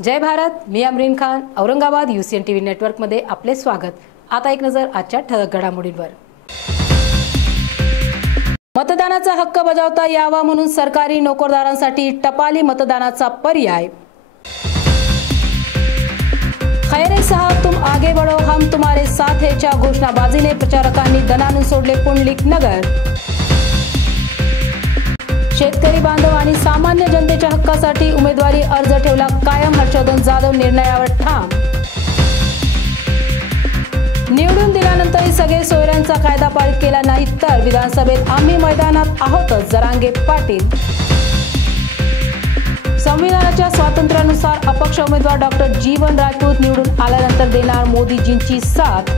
जय भारत, मी Amreen Khan, Aurangabad UCN TV network मध्ये आपले स्वागत। आता एक नजर आजच्या ठळक घडामोडींवर। मतदानाचा हक्क बजावता यावा म्हणून सरकारी नोकरदारांसाठी टपाली मतदानाचा पर्याय। खैरे साहब तुम आगे बढ़ो हम तुम्हारे साथ है च्या घोषणाबाजीने प्रचारकांनी दणाणून सोडले पुंडलिक नगर। शेतकरी बांधव आणि सामान्य जनतेच्या हक्कासाठी उमेदवारी अर्ज ठेवला कायम, हर्षवर्धन जाधव निर्णयावर ठाम। निवडून दिल्यानंतरही सगळे सोयऱ्यांचा कायदा पारित केला नाही तर विधानसभेत आम्ही मैदानात आहोतच, जरांगे पाटील। संविधानाच्या स्वातंत्र्यानुसार अपक्ष उमेदवार डॉक्टर जीवन राजपूत निवडून आल्यानंतर देणार मोदीजींची साथ।